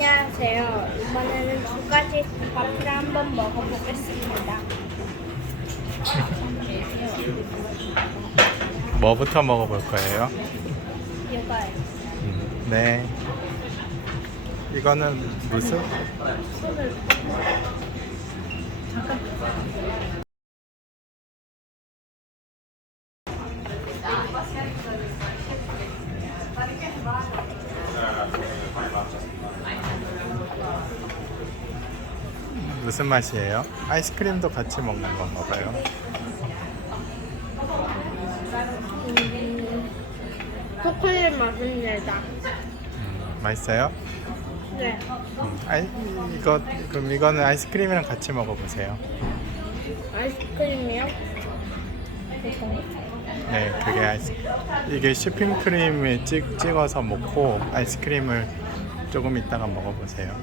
안녕하세요. 이번에는 두 가지 밥을 한번 먹어보겠습니다. 뭐부터 먹어볼 거예요? 이거요. 네. 이거는 무슨? 무슨 맛이에요? 아이스크림도 같이 먹는 건가 봐요. 초콜릿 맛입니다. 맛있어요? 네. 그럼 이거는 아이스크림이랑 같이 먹어보세요. 아이스크림이요? 네, 이게 휘핑크림에 찍어서 먹고 아이스크림을 조금 이따가 먹어보세요.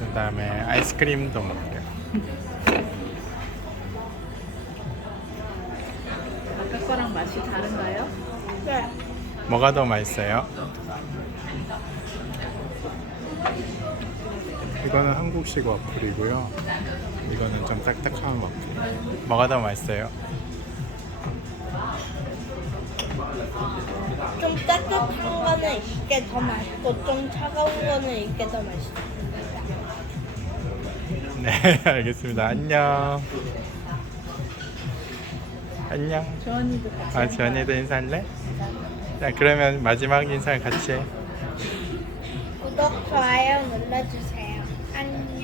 그 다음에 아이스크림도 먹게요. 아까 거랑 맛이 다른가요? 네. 뭐가 더 맛있어요? 이거는 한국식 와플이고요. 이거는 좀 딱딱한 와플. 뭐가 더 맛있어요? 좀 따뜻한 거는 이게 더 맛있고 좀 차가운 거는 이게 더 맛있어요. 네, 알겠습니다. 안녕. 안녕. 주원이도 같이 지원이도 인사할래? 자, 그러면 마지막 인사를 같이 해. 구독, 좋아요 눌러주세요. 안녕.